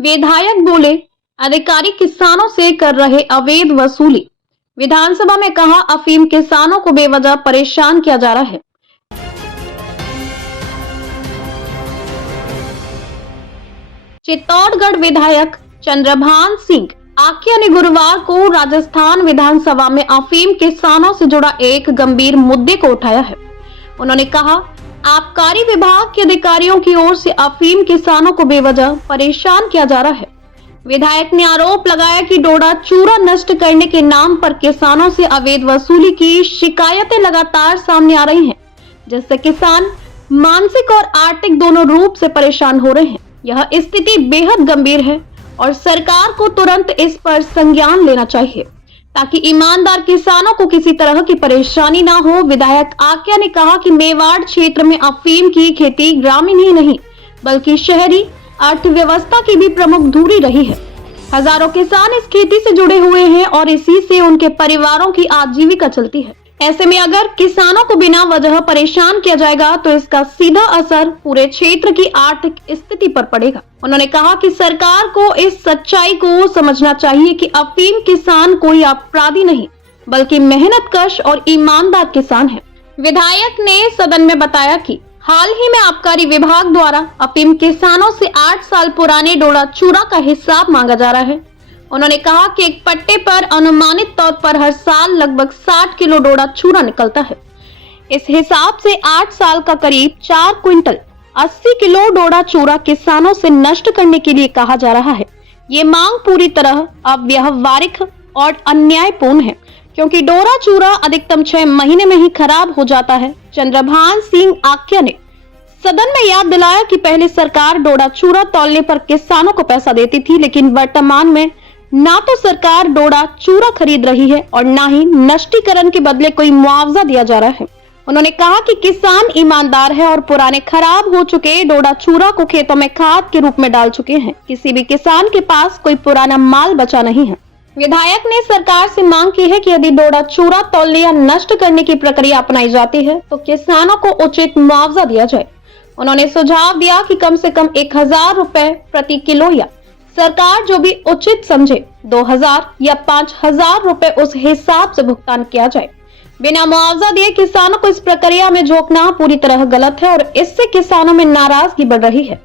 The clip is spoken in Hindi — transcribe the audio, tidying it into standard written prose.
विधायक बोले, अधिकारी किसानों से कर रहे अवैध वसूली। विधानसभा में कहा, अफीम किसानों को बेवजह परेशान किया जा रहा है। चित्तौड़गढ़ विधायक चंद्रभान सिंह आख्या ने गुरुवार को राजस्थान विधानसभा में अफीम किसानों से जुड़ा एक गंभीर मुद्दे को उठाया है। उन्होंने कहा, आबकारी विभाग के अधिकारियों की ओर से अफीम किसानों को बेवजह परेशान किया जा रहा है। विधायक ने आरोप लगाया कि डोडा चूरा नष्ट करने के नाम पर किसानों से अवैध वसूली की शिकायतें लगातार सामने आ रही हैं, जिससे किसान मानसिक और आर्थिक दोनों रूप से परेशान हो रहे हैं। यह स्थिति बेहद गंभीर है और सरकार को तुरंत इस पर संज्ञान लेना चाहिए ताकि ईमानदार किसानों को किसी तरह की परेशानी ना हो। विधायक आक्या ने कहा कि मेवाड़ क्षेत्र में अफीम की खेती ग्रामीण ही नहीं बल्कि शहरी अर्थव्यवस्था की भी प्रमुख धुरी रही है। हजारों किसान इस खेती से जुड़े हुए हैं और इसी से उनके परिवारों की आजीविका चलती है। ऐसे में अगर किसानों को बिना वजह परेशान किया जाएगा तो इसका सीधा असर पूरे क्षेत्र की आर्थिक स्थिति पर पड़ेगा। उन्होंने कहा कि सरकार को इस सच्चाई को समझना चाहिए कि अफीम किसान कोई अपराधी नहीं बल्कि मेहनतकश और ईमानदार किसान है। विधायक ने सदन में बताया कि हाल ही में आबकारी विभाग द्वारा अफीम किसानों से 8 साल पुराने डोडा चूरा का हिसाब मांगा जा रहा है। उन्होंने कहा कि एक पट्टे पर अनुमानित तौर पर हर साल लगभग 60 किलो डोडा चूरा निकलता है। इस हिसाब से 8 साल का करीब 4 क्विंटल 80 किलो डोडा चूरा किसानों से नष्ट करने के लिए कहा जा रहा है। ये मांग पूरी तरह अव्यावहारिक और अन्यायपूर्ण है क्योंकि डोडा चूरा अधिकतम 6 महीने में ही खराब हो जाता है। चंद्रभान सिंह आख्या ने सदन में याद दिलाया कि पहले सरकार डोडा चूरा तौलने पर किसानों को पैसा देती थी, लेकिन वर्तमान में ना तो सरकार डोडा चूरा खरीद रही है और ना ही नष्टीकरण के बदले कोई मुआवजा दिया जा रहा है। उन्होंने कहा कि किसान ईमानदार है और पुराने खराब हो चुके डोडा चूरा को खेतों में खाद के रूप में डाल चुके हैं। किसी भी किसान के पास कोई पुराना माल बचा नहीं है। विधायक ने सरकार से मांग की है कि यदि डोडा चूरा तौलने या नष्ट करने की प्रक्रिया अपनाई जाती है तो किसानों को उचित मुआवजा दिया जाए। उन्होंने सुझाव दिया कि कम से कम 1000 रुपए प्रति किलो या सरकार जो भी उचित समझे 2000 या 5000 रुपए उस हिसाब से भुगतान किया जाए। बिना मुआवजा दिए किसानों को इस प्रक्रिया में झोंकना पूरी तरह गलत है और इससे किसानों में नाराजगी बढ़ रही है।